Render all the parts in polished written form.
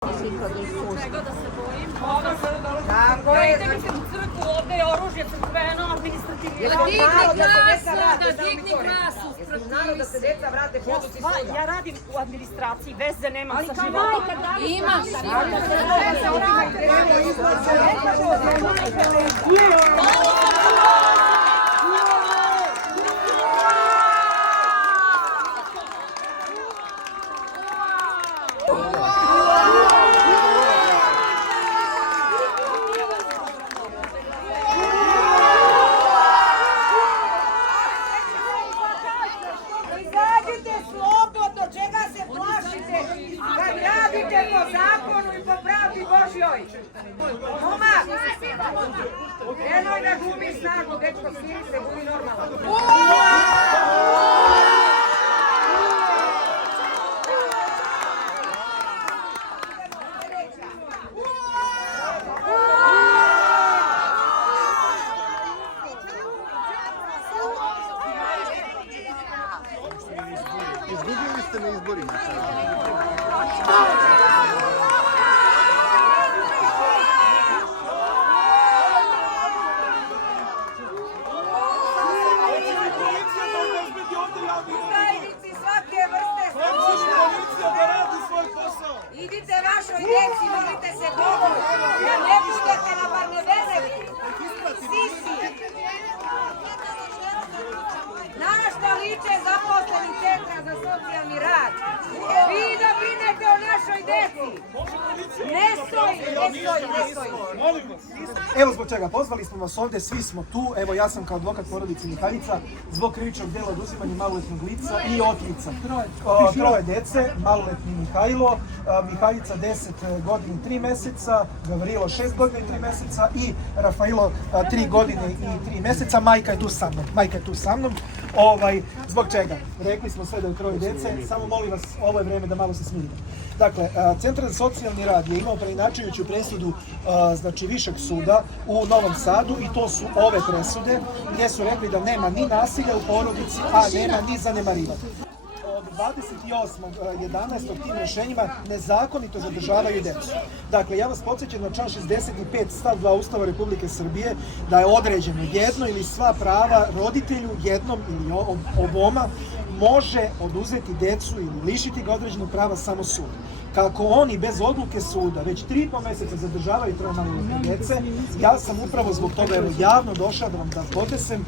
Čega da se bojim? Tako je. Dajte mi se u crkvu, ovde je oružje crkveno, administrativno. Digni glas, znalo da se deca vrate poduci suda. Ja radim u administraciji, veze nemam sa životom. Imaš. Izađite slobodno, čega se plašite? Kad radite po zakonu i po pravdi Božjoj. Momak, nemoj da gubiš snagu, dečko, smiri se, budi normalan. Izgubili ste na izborima. Izdajnici svake vrste slobodno. Idite vašoj djeci, molite se Bogu, da ne piškate na Barneverevi. Sisi. Na što liče zaposleni centra za socijalni rad? Vi da brinete o našoj djeci. Ne stoji. Evo zbog čega, pozvali smo vas ovdje, svi smo tu, evo ja sam kao advokat porodice Mihajlica, zbog krivičnog djela oduzimanja maloletnog lica i otrica. Troje djece, maloletni Mihajlo, Mihajlica 10 godina i 3 mjeseca, Gavrilo 6 godina i 3 mjeseca i Rafailo 3 godine i 3 mjeseca, majka je tu sa mnom. Zbog čega? Rekli smo sve da je troje djece, samo molim vas, ovo je vrijeme da malo se smirimo. Dakle, Centar za socijalni rad je imao preinačujuću presudu znači višeg suda u Novom Sadu i to su ove presude gdje su rekli da nema ni nasilja u porodici, a nema ni zanemarivanja. Od 28.11. tim rješenjima nezakonito zadržavaju djecu. Dakle, ja vas podsjećam na član 65 stav 2 Ustava Republike Srbije da je određeno jedno ili sva prava roditelju jednom ili oboma može oduzeti djecu ili lišiti ga određenog prava samo sud. Kako oni bez odluke suda već 3,5 mjeseca zadržavaju troje maloletne djece, ja sam upravo zbog toga javno došao da vam da podnesem,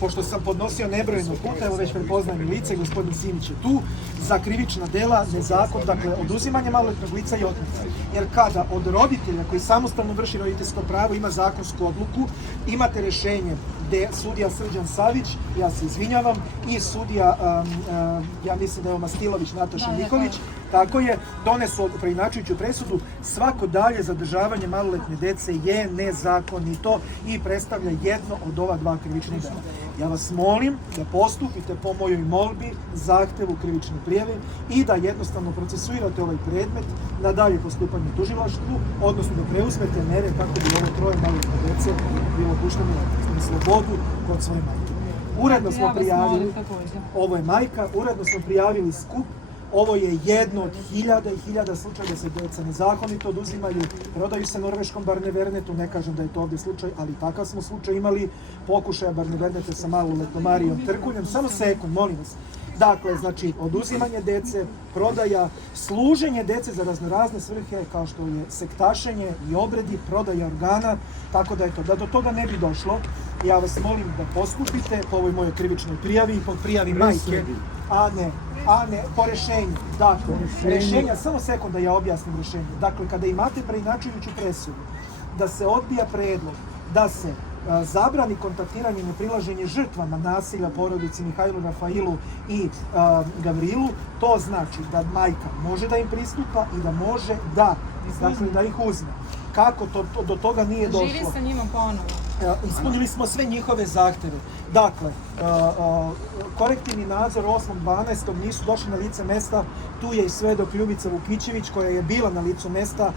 pošto sam podnosio nebrojeno puta, evo već prepoznajem lice, gospodin Simić je tu, za krivična dela, nezakon, dakle oduzimanje maloletnog lica i otrica. Jer kada od roditelja koji samostalno vrši roditeljsko pravo ima zakonsku odluku, imate rješenje gdje sudija Srđan Savić, ja se izvinjavam, i sudija, ja mislim da je Mastilović Nataša Nikolić, tako je, donesu preinačujuću presudu, svako dalje zadržavanje maloletne djece je nezakonito i predstavlja jedno od ova dva krivična dela. Ja vas molim da postupite po mojoj molbi, zahtevu krivične prijave i da jednostavno procesuirate ovaj predmet na dalje postupanje tužilaštvu, odnosno da preuzmete mere kako bi ovo troje maloletne djece bilo pušteno na slobodu kod svoje majke. Uredno smo prijavili, ovo je majka, uredno smo prijavili skup. Ovo je jedno od hiljada i hiljada slučaja da se djeca nezakonito oduzimaju, prodaju se norveškom Barnevernetu, ne kažem da je to ovdje slučaj, ali takav smo slučaj imali, pokušaja Barneverneta sa maloletnom Marijom Trkuljem. Samo sekund, molim vas. Dakle, znači, oduzimanje djece, prodaja, služenje djece za raznorazne svrhe kao što je sektašenje i obredi, prodaja organa, tako da je to. Da do toga ne bi došlo, ja vas molim da postupite po ovoj mojoj krivičnoj prijavi i po prijavi majke, a ne, po rješenju. Dakle, rješenja, samo sekund da ja objasnim rješenje. Dakle, kada imate preinačujuću presudu, da se odbija predlog, da se zabrani kontaktiranje i neprilaženje žrtvama nasilja porodici Mihajlu, Rafailu i Gavrilu, to znači da majka može da im pristupa i da može da ih uzme. kako do toga nije došlo. Živi sa njima ponovno. Ispunili smo sve njihove zahteve. Dakle, korektivni nadzor 8.12. nisu došli na lice mesta, tu je i svedok Ljubica Vukićević koja je bila na licu mesta,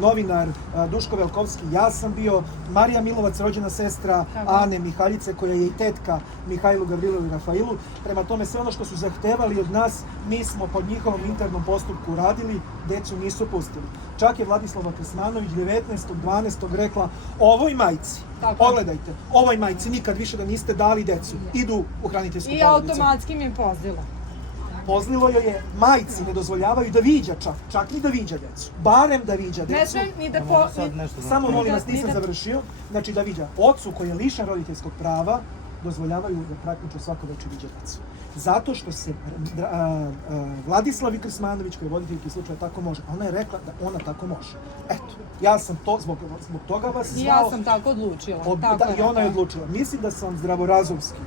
novinar Duško Velkovski, ja sam bio, Marija Milovac, rođena sestra Ane Mihaljice koja je i tetka Mihajlu Gavrilovu i Rafailu. Prema tome sve ono što su zahtevali od nas, mi smo pod njihovom internom postupku radili, decu nisu pustili. Čak je Vladislava Krsmanović 19.12. rekla ovoj majci, pogledajte, ovoj majci nikad više da niste dali decu, idu u hraniteljsku I porodicu. automatski mi je pozlilo. Pozlilo joj je, majci ne dozvoljavaju da viđa čak ni da viđa decu. Barem da viđa Ne decu. smem ni da Samo molim vas, nisam završio. Znači da viđa ocu koji je lišen roditeljskog prava, dozvoljavaju da praktično svako večer viđa decu. Zato što se Vladislavi Krsmanović, koji je voditeljki slučaja, tako može. Ona je rekla da ona tako može. Eto, ja sam to zbog toga vas zvao. I ja sam tako odlučila. I ona je odlučila. Mislim da sam zdravorazumski,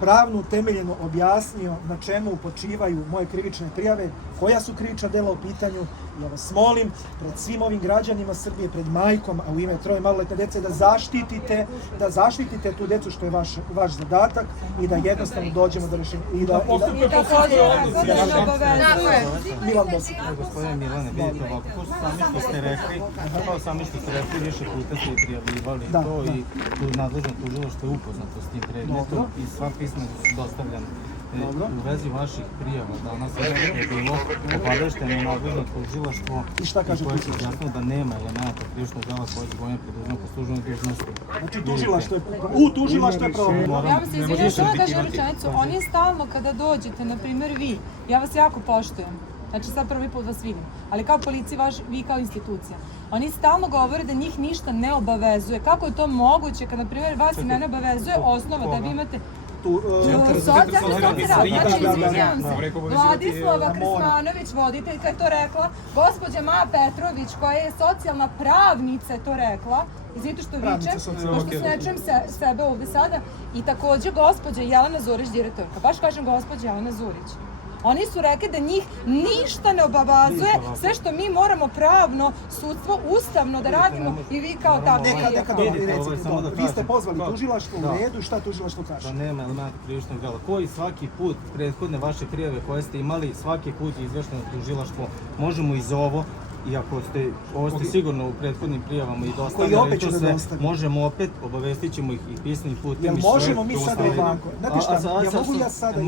pravno utemeljeno objasnio na čemu počivaju moje krivične prijave, koja su krivična dela u pitanju. Ja vas molim, pred svim ovim građanima Srbije, pred majkom, a u ime 3 maloletne dece, da zaštitite tu decu što je vaš zadatak i da jednostavno dođemo do rešenja. I da Milan Bosić. Gospodine Milane, vidite ovako, to sami što ste rekli, više puta ste i prijavljivali to i nadležno tužilaštvo je upoznato s tim predmetom i sva pisma su dostavljena. U vezi vaših prijava danas je bilo obavešteno nadležno tužilaštvo koje se jasno da nema elemenata krivičnog dela koje se gonja preduzima po službenoj dužnosti. Znači tužilaštvo je problem. Ja vas izvinjam, što vam kažem rečenicu, oni stalno kada dođete, na primjer vi, ja vas jako poštujem, znači sad prvi put vas vidim, ali kao policija, vi kao institucija, oni stalno govore da njih ništa ne obavezuje. Kako je to moguće kad, na primjer, vas i mene obavezuje osnova da vi imate Vladislava Krsmanović, voditeljka, je to rekla, gospođa Maja Petrović, koja je socijalna pravnica, je to rekla, izvinite što vičem, pošto se ne čujem sebe ovde sada, i takođe gospođa Jelena Zurić, direktorka, baš kažem gospođa Jelena Zurić. Oni su rekli da njih ništa ne obavezuje, sve što mi moramo pravno, sudstvo, ustavno da radimo i vi kao tako. Vi ste pozvali tužilaštvo u redu, šta tužilaštvo kaže? Da nema elementa krivičnog dela. Koji svaki put, prethodne vaše prijave koje ste imali, svaki put je izvešteno tužilaštvo, možemo iz ovo, iako ovo ste sigurno u prethodnim prijavama i dostavljali to sve, možemo opet, obavestit ćemo ih i pisnim putem. Jel možemo mi sad ovako? Znate šta, mogu ja sada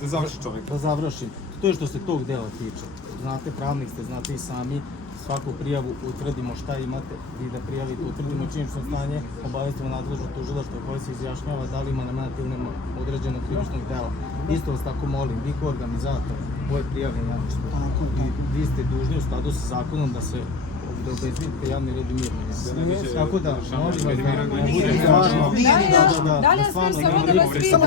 da završim čovjek. Da završim. To je što se tog dela tiče. Znate, pravnik ste, znate i sami, svaku prijavu utvrdimo šta imate, vi da prijavite, utvrdimo činjenično stanje, obavestimo nadležno tužilaštvo koje se izjašnjava da li ima elementa ili nema određenog krivičnog dela. Isto vas tako molim, vi kao organizator ove prijave namještvo, vi ste dužni u skladu sa zakonom da se obezbedite javni red i mir. Tako da, molim vas da budem stvarno... Da li ja smijem samo da vas pitam?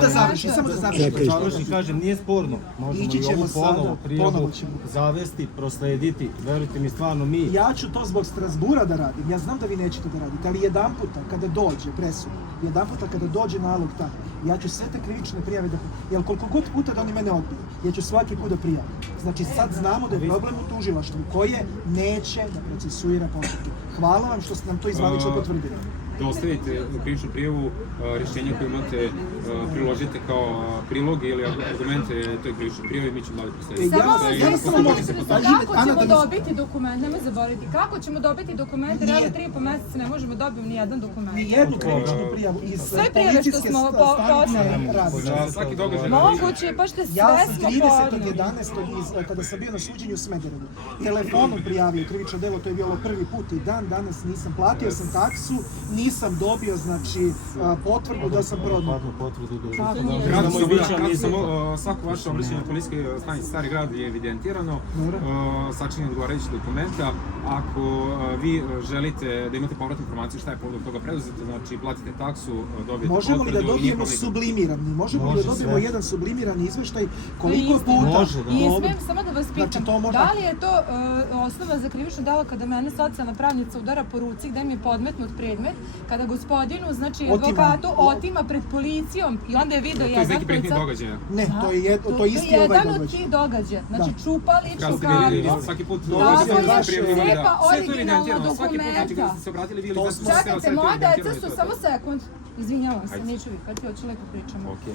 Samo da završim. Kažem, nije sporno. Možemo i ovu ponovu prijavu zavesti, proslediti. Verujte mi, stvarno mi... Ja ću to zbog Strasbura da radim. Ja znam da vi nećete da radite, ali jedan puta kada dođe presud, jedan puta kada dođe nalog tamo, ja ću sve te krivične prijave da... Jer koliko god puta da oni mene odbiju, ja ću svaki put da prijavim. Znači sad znamo da je problem u tužilaštvu koje neće da procesuira postupke. Hvala vam što ste nam to izvalično potvrdili. Da ostavite krivičnu prijavu, rješenja koje imate priložite kao prilog ili argumente toj krivičnoj prijavi, mi ćemo dalje proslediti. Kako ćemo dobiti dokument, nemoj zaboraviti, kako ćemo dobiti dokumente, realno 3,5 mjeseca ne možemo dobiti ni jedan dokument. Ni jednu krivičnu prijavu iz policijske stanice radi. Svaki događaj. Moguće, pa što sve smo podneli. Ja sam 30.11. kada sam bio na suđenju u Smederevu, telefonom prijavio krivično delo, to je bilo prvi put i danas nisam platio sam taksu, nisam dobio, znači, potvrdu da sam prodao. Svako vaše obraćanje policijske stanice Stari grad je evidentirano, sačinjeno odgovarajući dokumenta. Ako vi želite da imate povratnu informaciju šta je povodom toga preduzeto, znači platite taksu, dobijete potvrdu. Možemo li da dobijemo sublimirani? Možemo li da dobijemo jedan sublimirani izveštaj koliko puta? I smijem samo da vas pitam, da li je to osnova za krivično delo kada mene socijalna pravnica udara po ruci gde mi je podmetnut predmet, kada gospodinu, znači advokatu, otima pred policijom i onda je video jedan puca. To je neki pretnji događaja. Ne, to je isti ovaj događaj. Jedan od tih događaja. Znači čupali, čukali. Svaki put sve neka originalna Svaki put znači kada dokumenta. ste se obratili, vi ili da smo Čekajte, moja deca su, samo sekund, izvinjavam se, Ajde. neću vikati, hoću lepo pričamo. Okej.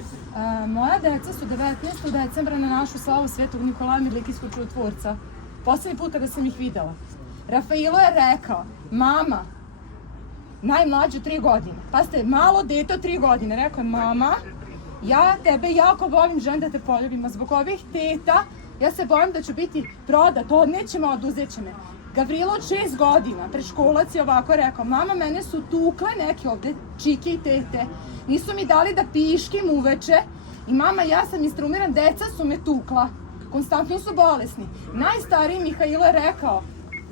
Moja deca su 19. decembra na našu slavu Svetog Nikolaja Mirlikijskog čudotvorca. Poslednji put kada sam ih videla. Rafailo je rekao, mama, najmlađu 3 godine. Pazite, malo dete od 3 godine. Rekao je, mama, ja tebe jako volim, želim da te poljubim, a zbog ovih teta ja se bojim da ću biti prodat, odnećemo, oduzet će me. Gavrilo od 6 godina, predškolac je ovako rekao, mama, mene su tukle neke ovde čike i tete, nisu mi dali da piškim uveče i mama, ja sam instrumiran, deca su me tukla, konstantno su bolesni. Najstariji Mihajlo je rekao,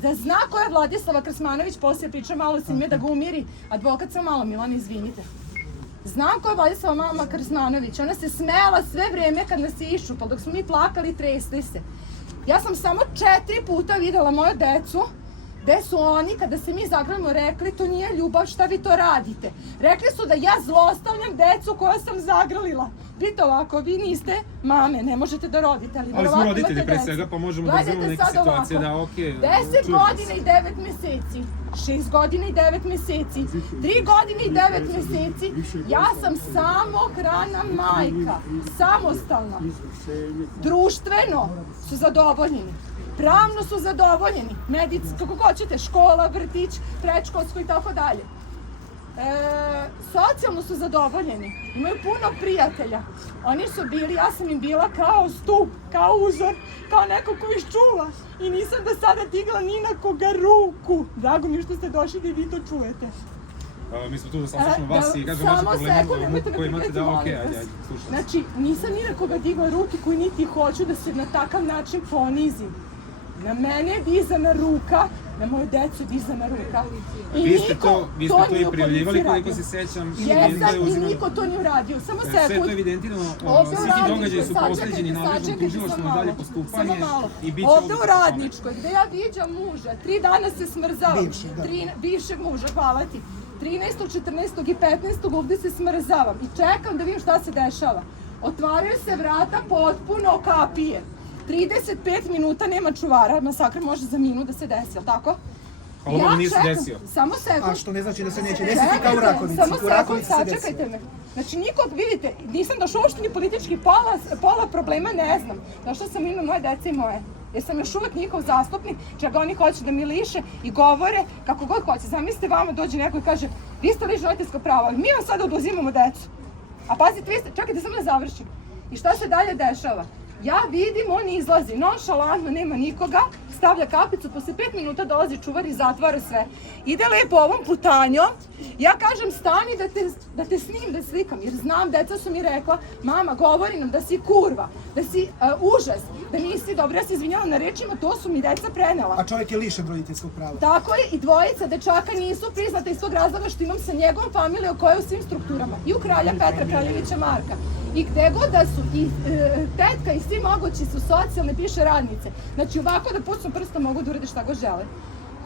da zna ko je Vladislava Krsmanović, poslije priča malo sa njime da ga umiri, advokat sam malo, Milana, izvinite. Znam ko je Vladislava mama Krsmanović, ona se smejala sve vreme kad nas je iščupala, dok smo mi plakali i tresli se. Ja sam samo 4 puta videla moju decu, gde su oni, kada se mi zagrlimo, rekli, to nije ljubav, šta vi to radite. Rekli su da ja zlostavljam decu koje sam zagrlila. Vidite ovako, vi niste mame, ne možete da rodite, ali Ali smo verovatno roditelji imate pre decu. svega, pa možemo da Gledajte uzmemo neke sad situacije ovako. da, okej, 10 čujemo se. godina i 9 meseci, 6 godina i 9 meseci, 3 godine i 9 meseci, ja sam samohrana majka, samostalna. Društveno su zadovoljeni, pravno su zadovoljeni, medicinski, kako hoćete, škola, vrtić, predškolsko i tako dalje. Socijalno su zadovoljeni, imaju puno prijatelja. Oni su bili, ja sam im bila kao stup, kao uzor, kao neko ko ih čuva. I nisam do sada digla ni na koga ruku. Drago mi je što ste došli da i vi to čujete. Mi smo tu da saslušamo vas i kažem Samo vaše sekund, probleme nemojte me koje imate, prekidati, da, molim okej, vas. ajde, slušam. Znači, nisam ni na koga digla ruke koji niti hoću da se na takav način ponizim. Na mene je dizana ruka, na moju decu je dizana ruka. I Vi ste niko to i nije u prijavljivali, policiji koliko radio. se sećam. Jesam i niko to nije uradio. Samo Sve je sekund. to evidentirano, Ovde u svi ti događaji su Radničkoj, prosleđeni nadležnom sačekajte tužilaštvu na samo dalje malo, postupanje samo malo. i bit će Ovde u odluka po tome. Radničkoj, gde ja viđam muža, 3 dana se smrzavam. Bivšeg, da. Bivšeg muža, hvala ti. 13., 14. i 15. ovde se smrzavam i čekam da vidim šta se dešava. Otvaraju se vrata potpuno kapije. 35 minuta nema čuvara, masakr može za minut da se desi, jel tako? Ali ovo nije se desio. Samo sekund. A što ne znači da se neće desiti kao u Rakovici. Samo U sekund, Rakovici se sačekajte desilo. me. Znači nikog, vidite, nisam došla uopšte ni politički, pola problema ne znam. Došla sam ime moje dece i moje. Jer sam još uvek njihov zastupnik, čega oni hoće da mi liše i govore kako god hoće. Zamislite, vama dođe neko i kaže, vi ste liš roditeljsko pravo, ali mi vam sada oduzimamo decu. A pazite, vi ste, čekajte, samo da završim. I šta se dalje dešava? Ja vidim, on izlazi, nonšalantno, nema nikoga, stavlja kapicu, posle 5 minuta dolazi čuvar i zatvara sve. Ide lepo ovom putanjom, ja kažem stani da te snim, da slikam, jer znam, deca su mi rekla, mama, govori nam da si kurva, da si užas, da nisi dobro, ja se izvinjavam na rečima, to su mi deca prenela. A čovjek je lišen roditeljskog prava. Tako je, i dvojica dečaka nisu priznata iz tog razloga što imam sa njegovom familijom koja je u svim strukturama. I u kralja Petra, Kraljevića Marka. I gde god da su, i tetka i svi mogući su socijalne, piše radnice. Znači ovako da pucam prstom mogu da urade šta god žele.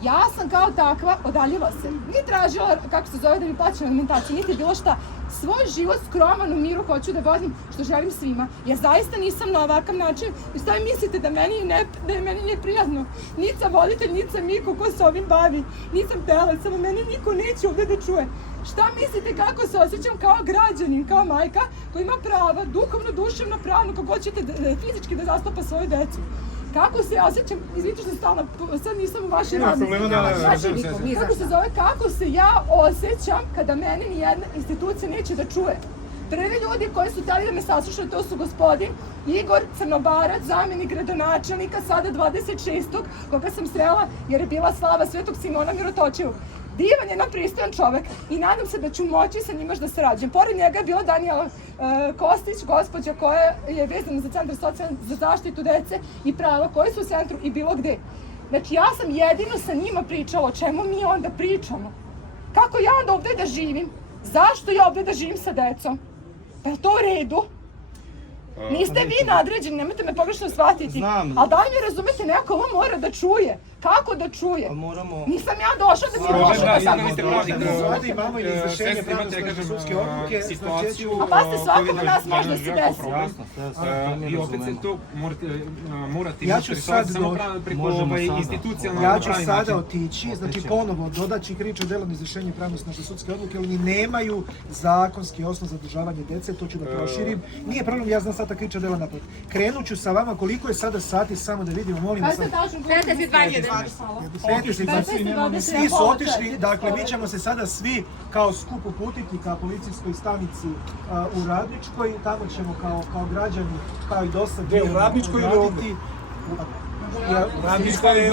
Ja sam kao takva odaljila se. Nije tražila, kako se zove, da mi plaćam alimentaciju, niti bilo šta. Svoj život skroman u miru hoću da vodim što želim svima. Ja zaista nisam na ovakav način. I šta vi mislite da meni nije prijatno? Niti sam voditelj, niti sam niko ko se ovim bavi. Nisam telac, samo meni niko neće ovde da čuje. Šta mislite kako se osjećam kao građanin, kao majka koja ima prava, duhovno, duševno, pravno, kako hoćete fizički da zastupa svoju decu? Kako se ja osjećam, izvinite što stalno, sad nisam u vašoj radnici. Kako se zove, kako se ja osjećam kada mene nijedna institucija neće da čuje. Prvi ljudi koji su htjeli da me saslušaju, to su gospodin Igor Crnobarac, zamjenik gradonačelnika, sada 26. koga sam srela jer je bila slava Svetog Simona Mirotočivog. Divan je pristojan čovek i nadam se da ću moći sa njim još da sarađujem. Pored njega je bila Danijela Kostić, gospođa koja je vezana za Centar socijalne za zaštitu dece i prava koji su u centru i bilo gde. Znači ja sam jedino sa njima pričala, o čemu mi onda pričamo. Kako ja onda ovde da živim? Zašto ja ovde da živim sa decom? Pa je to u redu? Niste vi nadređeni, nemojte me pogrešno shvatiti. Znam. Ali da li mi razumete, neko ovo mora da čuje. Kako da čuje? Moramo... Nisam ja došla da mi je došla da sam. Sada imamo i izvršenje pravosnažne sudske odluke, situaciju A pa ste svakome nas može da se desi. i opet se to morate Ja ću sad samo preko institucionalno Ja ću sada otići, znači ponovo dodaći krivično delo na izvršenje pravosnažne sudske odluke, ali oni nemaju zakonski osnov za zadržavanje dece, to ću da proširim. Nije problem, ja znam sada krivično delo napad. Krenut ću sa vama koliko je sada sati, samo da vidimo, molim vas. 15:21. Svi su otišli, dakle mi ćemo se sada svi kao skup uputiti ka policijskoj stanici u Radničkoj, tamo ćemo kao građani, kao i do sad u Radničkoj ili ovdje? Radnička je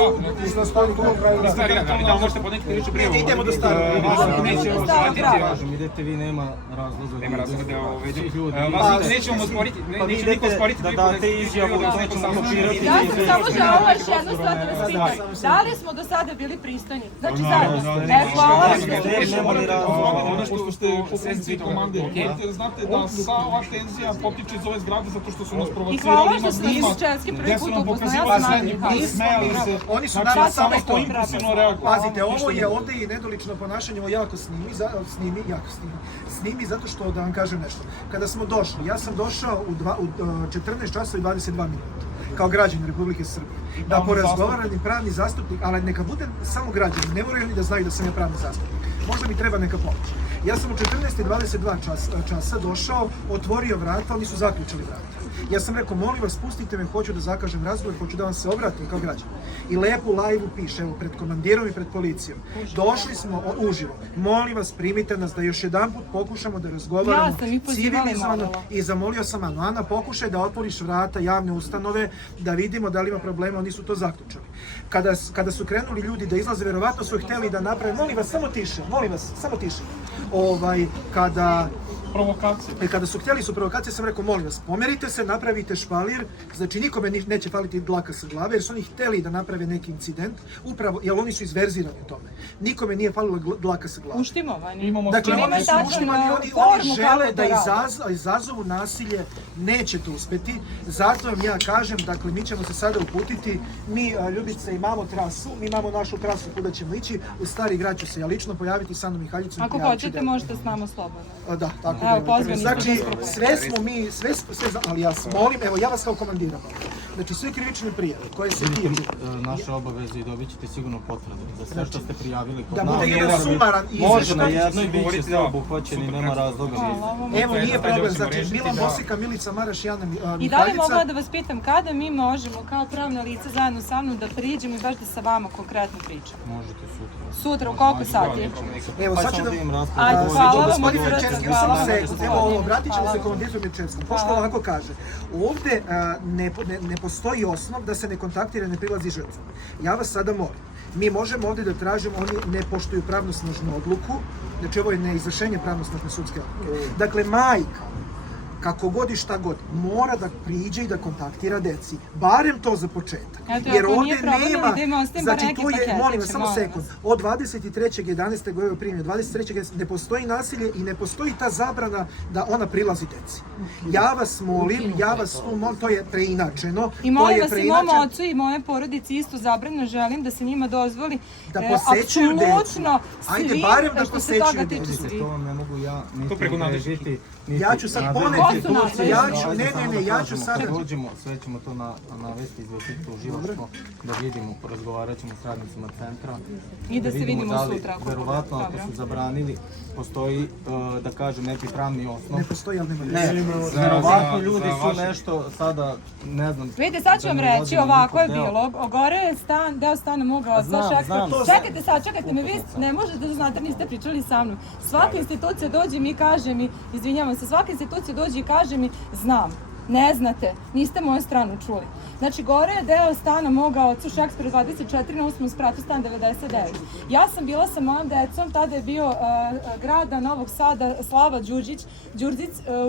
na Stari grad. Stari grad, ali da možete podneti krivičnu prijavu. Idemo do Starog grada. Kažem, idete vi, nema razloga. Nema razloga da vas nećemo osporiti, neće niko osporiti da date izjavu, da nećemo kopirati. Ja sam samo želela još jednu stvar da vas pitam. Da li smo do sada bili pristojni? Znači zajedno. Hvala vam. Nema ni razloga. Ono što ste po funkciji komande, znate da sva ova tenzija potiče iz ove zgrade zato što su nas I provocirali. hvala što ste nas Česki prvi put upoznala s nami. Oni su nama samo to impulsivno reagovali. Pazite, ovo je ovdje i nedolično ponašanje, ovo jako snimi zato što, da vam kažem nešto. Kada smo došli, ja sam došao u 14 časova i 22 minuta kao građanin Republike Srbije. Da porazgovaram pravni zastupnik, ali neka bude samo građanin, ne moraju ni da znaju da sam ja pravni zastupnik. Možda mi treba neka pomoć. Ja sam u 14:22 časa došao, otvorio vrata, oni su zaključali vrata. Ja sam rekao, molim vas, pustite me, hoću da zakažem razgovor, hoću da vam se obratim kao građan. I lepo u live-u piše, evo, pred komandirom i pred policijom. Došli smo uživo. Molim vas, primite nas da još jedan put pokušamo da razgovaramo civilizovano. I zamolio sam Anu, Ana, pokušaj da otvoriš vrata javne ustanove, da vidimo da li ima problema, oni su to zaključali. Kada su krenuli ljudi da izlaze, verovatno su hteli da naprave, molim vas, samo tiše, molim vas, samo tiše. Kada su htjeli su provokacije, sam rekao, molim vas, pomerite se, napravite špalir, znači nikome neće faliti dlaka sa glave, jer su oni htjeli da naprave neki incident, upravo, jer oni su izverzirani u tome. Nikome nije falila dlaka sa glave. Uštimovani. Dakle, oni su uštimani, oni žele da izazovu nasilje, neće to uspjeti, zato vam ja kažem, dakle, mi ćemo se sada uputiti, mi, Ljubice, imamo trasu, mi imamo našu trasu kuda ćemo ići, u Stari grad ću se ja lično pojaviti sa Anom Mihaljicom. Ako hoćete, možete s nama slobodno. Da, tako. Znači, sve smo mi, ali ja molim, evo ja vas kao komandiram. Znači sve krivične prijave koje se tiču. Naše obaveze i dobit ćete sigurno potvrdu za sve što ste prijavili kod nas. Da bude jedan sumaran izveštaj. Može na jednoj bit će sve obuhvaćeni, nema razloga. Evo nije problem, znači Milan Bosika, Milica Maraš, Jana Mihaljica. I da li mogla da vas pitam kada mi možemo kao pravna lica zajedno sa mnom da priđemo i baš da sa vama konkretno pričamo? Možete sutra. Sutra, u koliko sati? Evo sad ću da... Ajde, hvala vam. Evo, obratit ćemo se komandiru Mirčevskom. Pošto ovako kaže, ovdje ne postoji osnov da se ne kontaktira, ne prilazi žrtvama. Ja vas sada molim, mi možemo ovdje da tražimo, oni ne poštuju pravnosnažnu odluku, znači ovo je neizvršenje pravnosnažne sudske odluke. Dakle, majka, kako god i šta god, mora da priđe i da kontaktira deci. Barem to za početak. Jer ovdje nema, znači tu je, molim vas, samo sekund, od 23.11. godine primjer, 23. ne postoji nasilje i ne postoji ta zabrana da ona prilazi deci. Ja vas molim, to je preinačeno. I molim vas i mom ocu i moje porodici isto zabranjeno želim da se njima dozvoli da posećuju decu. Ajde, barem da posećuju decu. To vam ne mogu ja niti prežiti. Ja ću sad poneti tu, ja ću sad... Dođemo, sve ćemo to navesti, izvestiti uživačko, da vidimo, porazgovarat ćemo s radnicima centra. I da se vidimo sutra. Verovatno, ako su zabranili, postoji, da kažem, neki pravni osnov. Ne postoji, ali nema. Verovatno ljudi su nešto sada, ne znam... Vidite, sad ću vam reći, ovako je bilo. Gore je stan, deo stana mogao, čekajte me, vi ne možete da znate, niste pričali sa mnom. Svaka institucija dođe mi i kaže mi, izvinjavam se, svaka institucija dođe i kaže mi, znam, ne znate, niste moju stranu čuli. Znači, gore je deo stana moga oca u Šekspiru 24 na 8. spratu, stan 99. Ja sam bila sa mojom decom, tada je bio grada Novog Sada Slava Đurđic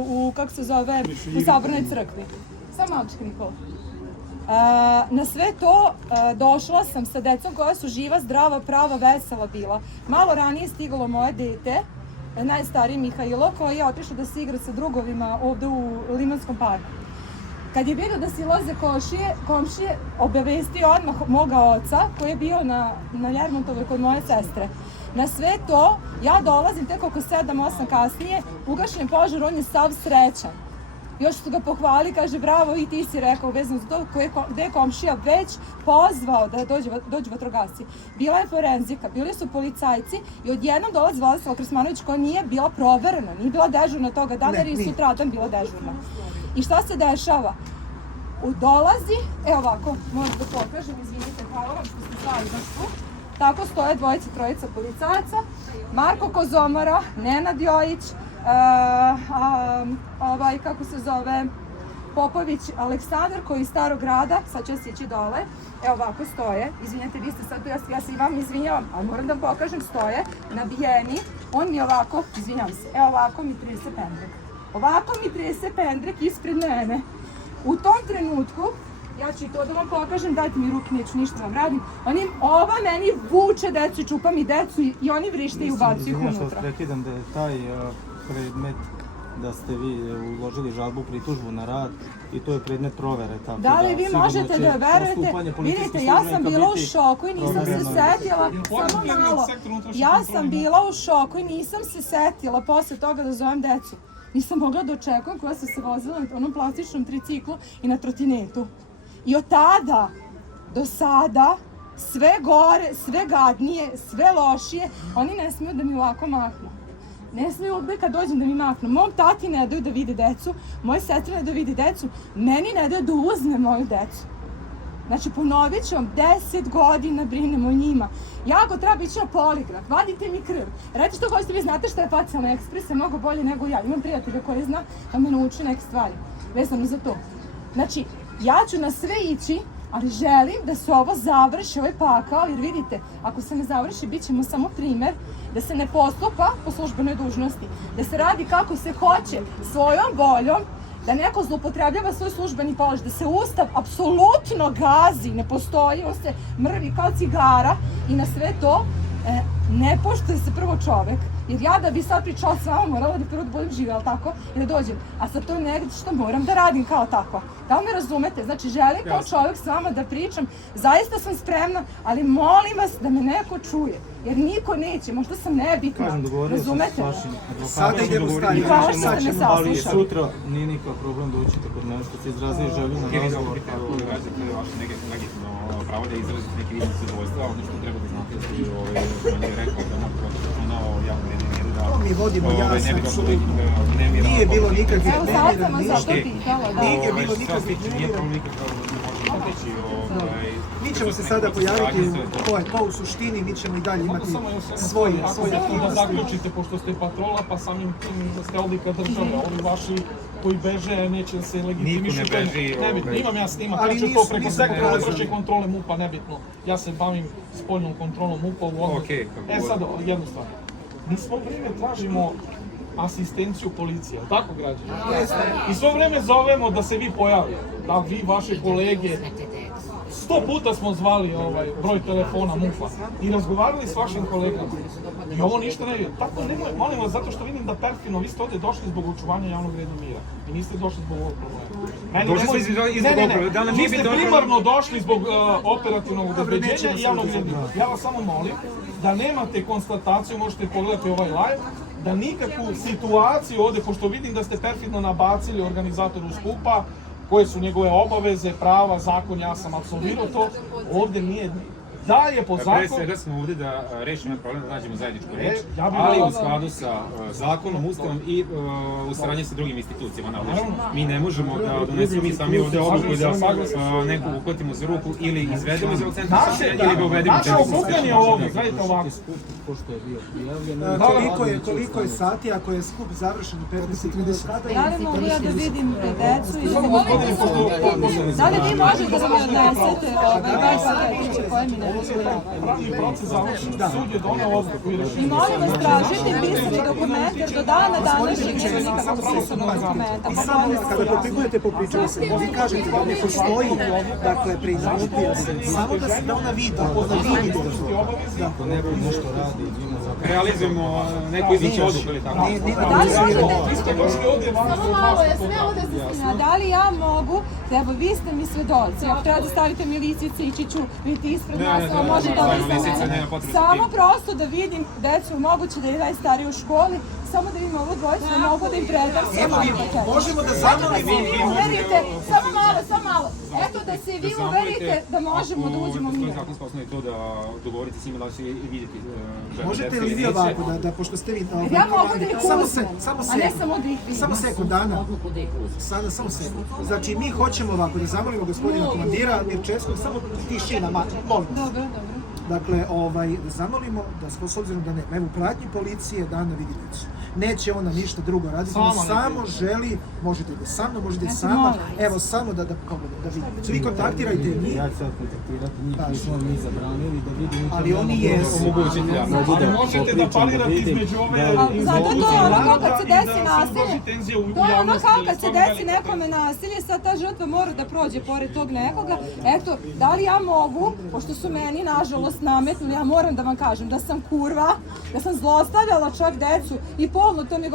u, kako se zove, u Sabornoj crkvi. Samo malček, Nikola. Na sve to došla sam sa decom koja su živa, zdrava, prava, vesela bila. Malo ranije stiglo moje dete, najstariji Mihajlo, koji je otišao da se igra sa drugovima ovde u Limanskom parku. Kad je vidio da silaze komšije, obavestio odmah moga oca koji je bio na Ljermontovoj kod moje sestre. Na sve to, ja dolazim tek oko 7-8 kasnije, ugašen požar, on je sav srećan. Još su ga pohvali, kaže bravo i ti si rekao vezano za to gde je komšija već pozvao da dođu vatrogasci. Bila je forenzika, bili su policajci i odjednom dolazi Vladislava Krasmanović koja nije bila proverena, nije bila dežurna toga dana jer je sutradan bila dežurna. I šta se dešava? Dolazi, evo ovako, možda da pokažem, izvinite, hvala vam što ste zvali zašto. Tako stoje dvojica, trojica policajaca, Marko Kozomara, Nenad Jojić, kako se zove, Popović Aleksandar koji iz Starog grada, sad će se ići dole, evo ovako stoje, izvinjate, vi ste sad tu, ja se i vam izvinjavam, ali moram da vam pokažem, stoje, nabijeni, on mi ovako, izvinjam se, evo ovako mi trese pendrek, ovako mi trese pendrek ispred mene. U tom trenutku, ja ću i to da vam pokažem, dajte mi ruke, neću ništa vam radim. Ova meni vuče decu i čupa mi decu i oni vrište i ubacuju ih unutra. Što prekidam da je taj predmet da ste vi uložili žalbu, pritužbu na rad i to je predmet provere. Tako da li vi možete da verujete, vidite, ja sam bila u šoku i nisam se setila, samo malo, ja sam bila u šoku i nisam se setila posle toga da zovem decu. Nisam mogla da očekujem koja su se vozila na onom plastičnom triciklu i na trotinetu. I od tada do sada sve gore, sve gadnije, sve lošije, oni ne smiju da mi ovako mahnu. Ne smiju uvek kad dođem da mi mahnu. Mom tati ne daju da vide decu, moje sestre ne daju da vide decu, meni ne daju da uzmem moju decu. Znači, ponovit ću vam, 10 godina brinem o njima. Ja ako treba ići na poligraf, vadite mi krv. Reći što hoćete, vi znate šta je facijalna ekspresija, mnogo bolje nego ja. Imam prijatelja koji zna da me nauči neke stvari. Vezano za to. Znači, ja ću na sve ići, ali želim da se ovo završi, ovaj pakao, jer vidite, ako se ne završi, bit ćemo samo primer da se ne postupa po službenoj dužnosti, da se radi kako se hoće, svojom voljom, da neko zloupotrebljava svoj službeni položaj, da se Ustav apsolutno gazi, ne postoji, on se mrvi kao cigara i na sve to ne poštuje se prvo čovek. Jer ja da bi sad pričala s vama morala bi prvo da budem živa, ali tako, i da dođem. A sad to je negdje što moram da radim kao tako. Da li me razumete? Znači želim kao čovek s vama da pričam, zaista sam spremna, ali molim vas da me neko čuje. Jer niko neće, možda sam nebitna, razumete? Sada idemo stari. Hvala što ste me Ali saslušali. sutra nije nikakav problem da učite kod mene što se izrazili želju na razgovor. Vi kažete vaše legitimno pravo da izrazite neki vid zadovoljstva, ono što treba da znate da ste on je rekao da ono javno redimiru da mi vodimo jasno, ne bi došlo do nemira. Nije bilo nikakvih Evo sad sam vas nemira, zato pitala, da. nije bilo nikakvih nemira. Mi ćemo se sada pojaviti, to u suštini, mi ćemo i dalje imati svoje da aktivnosti. zaključite, pošto ste patrola, pa samim tim ste odlika države, ovi vaši koji beže neće se legitimišu. Niko ne beži. Nebitno, imam ja snimak, Ali ja ću to preko nisu sektora pokazali. vrše kontrole MUP-a, nebitno. Ja se bavim spoljnom kontrolom MUP-a u odnosu. Okej, kako Sad, jednu stvar. Mi svo vreme tražimo asistenciju policije, ali tako građani? I svo vreme zovemo da se vi pojavite, da vi, vaše kolege, 100 puta smo zvali broj telefona MUP-a i razgovarali s vašim kolegama. I ovo ništa ne vidim. Tako nemoj, molim vas, zato što vidim da perfidno, vi ste ovdje došli zbog očuvanja javnog reda i mira. I niste došli zbog ovog problema. Došli smo i zbog ovog problema. Da nam Vi nije ste bitno- primarno došli zbog operativnog obezbeđenja i javnog reda i mira. Ja vas samo molim da nemate konstataciju, možete pogledati ovaj live, da nikakvu situaciju ovdje, pošto vidim da ste perfidno nabacili organizatoru skupa, koje su njegove obaveze, prava, zakon, ja sam apsolvirao to, ovdje nije. Da je po Pre zakonu... svega smo ovdje da rešimo problem, da nađemo zajedničku reč, ja bih ali volao u skladu sa zakonom, ustavom i u saradnji sa drugim institucijama nadležnim. Mi ne možemo da donesemo mi sami ovdje odluku da nekog uhvatimo za ruku ili izvedemo iz ovog centra ili ga uvedemo u Naše centru. okupljanje ovdje, gledajte ovako. Pošto je bio prijavljen. Koliko je sati, ako je skup završen u 15:30? Da li mogu ja da vidim decu i Gospodine, da li vi možete da mi odnesete taj paketiće koje mi ne dozvoljavaju? pravni proces završen, sud je donao odluku i I rešenje. molim vas, tražite pisani dokument, jer do dana današnjeg nema nikakvog pisanog dokumenta. I samo kada popikujete po priču se, vi kažete da ne postoji, dakle, preizaštitija, samo da ona vidi, da vidi. Ako neko nešto radi, vi mu zapravo. Realizujemo neku izličnu odluku ili tako. Da li možete... Vi ste došli ovdje, vas Samo malo, ja sam ja ovdje se snimila. Da li ja mogu Evo, vi ste mi svedoci, ako treba da stavite mi lisice i ću vidite ispred nas, ne, a može ne, da ne, li lisice, za mene. nema potrebe. Samo prosto da vidim decu, moguće da je najstariji u školi, samo da vidim ovo dvojicu, da mogu da im predam Evo, samo možemo da Eto zamolimo. da se vi uverite, samo malo, eto da se vi uverite da možemo da uđemo mi. Ako je zakonska osnova i to da dogovorite s njima da će vidjeti Možete li vi ovako, da pošto ste vi... Ja mogu da ih uzmem, samo a ne samo da ih vidim. Samo sekund, Ana. Samo sekund. Znači, mi hoćemo ovako da zamolimo gospodina komandira Mirčevskog, samo tišina, molim vas. Dobro. Dakle, da zamolimo da s obzirom da nema, evo, u pratnji policije Dana vidi decu. Neće ona ništa drugo raditi, ona samo želi, možete i sa mnom, možete i sama, evo, samo da pogledam, da vidim. Vi kontaktirajte njih. Ja ću sad kontaktirati njih, nismo mi zabranili da vidim. Ali oni jesu. Ali možete da parirate između ove Zato to je ono kao kad se desi i da se nasilje. ublaži tenzija u To je ono javnosti. kao kad se desi nekome nasilje, sad ta žrtva mora da prođe pored tog nekoga. Eto, da li ja mogu, pošto su meni nažalost nametnuli, ja moram da vam kažem da sam kurva, da sam zlostavljala čak decu i polno, to mi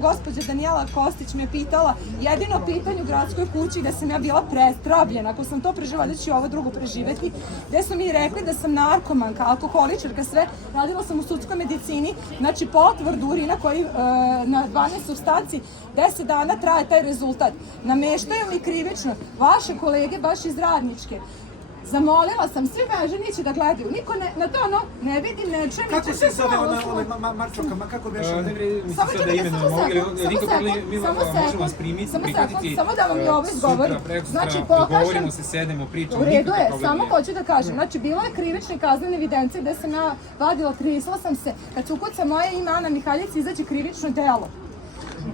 gospođa Danijela Kostić me pitala, jedino pitanje u gradskoj kući da sam ja bila prestrabljena, ako sam to preživjela, da ću ovo drugo preživeti, gde su mi rekli da sam narkomanka, alkoholičarka, sve, radila sam u sudskoj medicini, znači potvrdu urina koji na 12 supstanci 10 dana traje taj rezultat. Nameštaju mi krivično vaše kolege baš iz Radničke. Zamolila sam svi Bežanići da gledaju, niko na to ne vidim, ne čujem. Kako se zove ona Marčoka, kako beše? Samo čekajte, samo da vam je ovo izgovorim. Znači, pokažem, u redu je, samo hoću da kažem, znači, bilo je krivične i kaznene evidencije gde sam ja vadila, trisla sam se, kad se ukuca moje ime Ana Mihaljic, izađe krivično delo.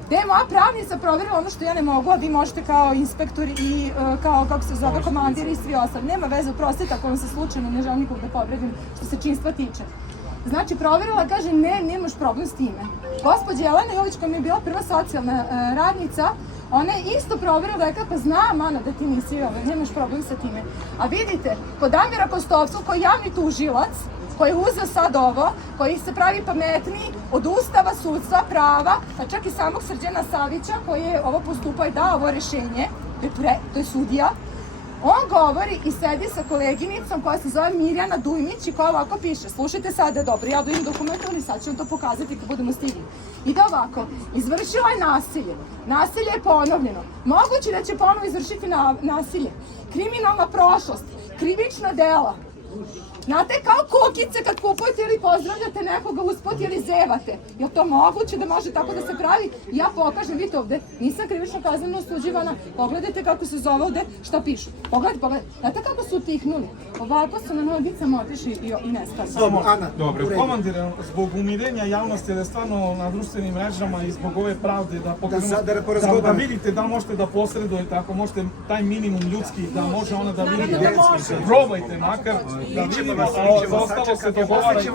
Gde je moja pravnica provjerila ono što ja ne mogu, a vi možete kao inspektor i kao, kako se zove, komandir i svi ostali. Nema veze, oprostite ako vam se slučajno ne želim nikog da povredim što se činstva tiče. Znači, provjerila, kaže, ne, nemaš problem s time. Gospođa Jelena Jović, koja mi je bila prva socijalna radnica, ona je isto provjerila, rekla, pa znam, Ana, da ti nisi, nemaš problem sa time. A vidite, kod Damira Kostovca, koji je javni tužilac, koji je uzeo sad ovo, koji se pravi pametniji od Ustava, sudstva, prava, pa čak i samog Srđana Savića, koji je ovo postupao i dao ovo rešenje, to je sudija, on govori i sedi sa koleginicom koja se zove Mirjana Dujmić i koja ovako piše, slušajte sada dobro, ja dojem dokument, ali sad ću vam to pokazati kad budemo stigli. Ide ovako, izvršila je nasilje, nasilje je ponovljeno, moguće da će ponovo izvršiti nasilje, kriminalna prošlost, krivična dela. Znate, kao kukice kad kupujete ili pozdravljate nekoga usput ili zevate. Je li to moguće da može tako da se pravi? Ja pokažem, vidite ovde, nisam krivično kazneno osuđivana. Pogledajte kako se zove ovde, šta pišu. Pogledajte. Znate kako su utihnuli? Ovako su na nogicama otišli i nestali. Dobro, komandire, zbog umirenja javnosti, jer je stvarno na društvenim mrežama i zbog ove pravde da vidite da možete da posredujete, ako možete taj minimum ljudski, da može ona da vidi. Probajte makar da vidimo, a za ostalo se dogovarajte.